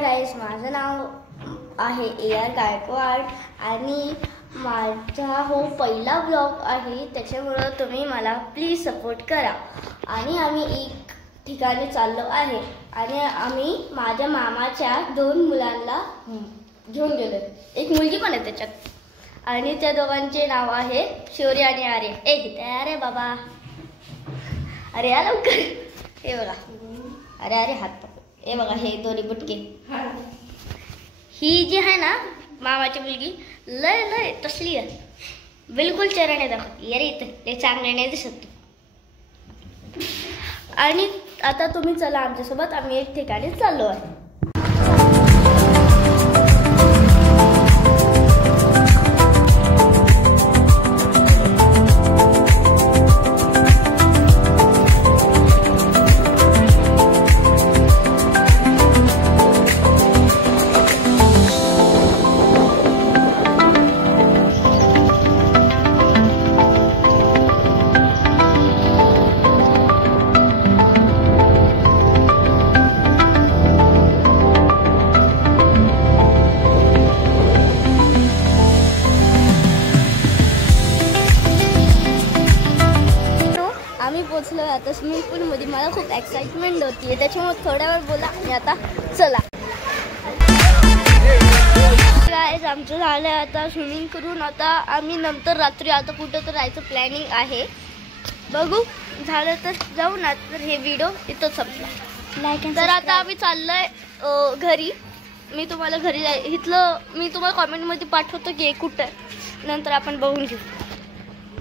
Guys, माझं नाव आहे AR Gaikwad आणि माझा पहिला व्लॉग आहे, त्याच्यामुळे तुम्ही मला प्लीज सपोर्ट करा। आणि आम्ही एक ठिकाणी चाललो आहे आणि आम्ही माझ्या मामाच्या 2 मुलांना घेऊन गेलो। एक मुलगी पण आहे त्याच्यात आणि त्या दोघांचे नाव आहे शौर्य आणि आर्य। अरे बाबा, अरे या लवकर, हे बघा, अरे हात पकड, हे बघा, हे दोन्ही बुटके। ही जी आहे ना मामाची मुलगी, लय तसली आहे, बिलकुल चेहरा नाही दाखवत, अरे इथं ते चांगले नाही दिसत। आणि आता तुम्ही चला आमच्यासोबत, आम्ही एक ठिकाणी चाललो आहे। आम्ही पोहोचलो आता स्विमिंग पूल मध्ये। मला खूप एक्साइटमेंट होती, त्याच्यामुळे थोड्या वेळ बोला आणि आता चला। गाइस, आमचं झालं आता स्विमिंग करून। आता आम्ही नंतर रात्री आता कुठं तर जायचं प्लॅनिंग आहे, बघू झालं तर जाऊ, ना तर हे व्हिडिओ इथं संपला। तर आता आम्ही चाललोय घरी। मी तुम्हाला घरी इथलं मी तुम्हाला कॉमेंट मध्ये पाठवतो की कुठं, नंतर आपण बघून घेऊ।